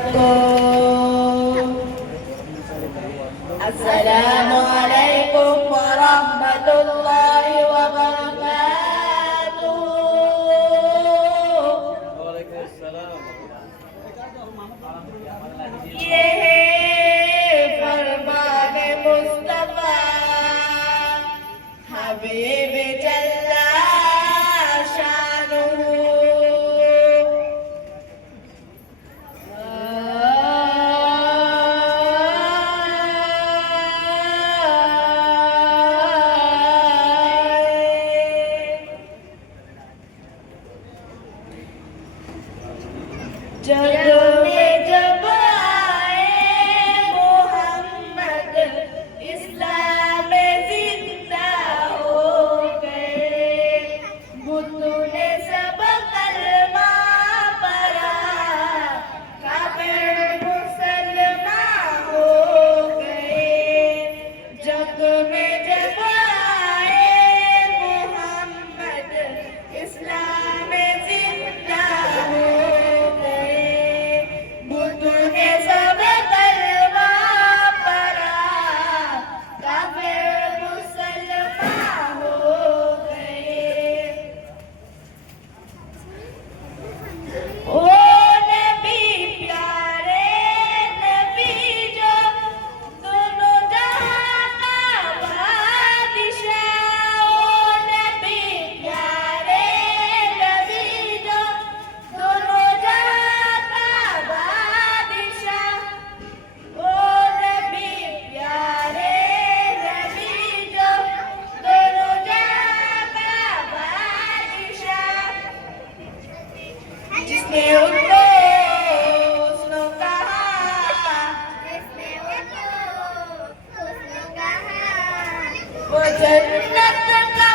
Assalamualaikum warahmatullahi wabarakatuh. ये फरमान मुस्तफा हबीब जल्ला शानुहू जग में जब आए मोहम्मद इस्लाम जिंदा हो गए, बुतों ने सब कलमा पढ़ा, काफिर मुसलमान हो गए। जग में जब आए मोहम्मद इस्लाम जिंदा हो जिसने उनको हुस्न कहा, वो जन्नत का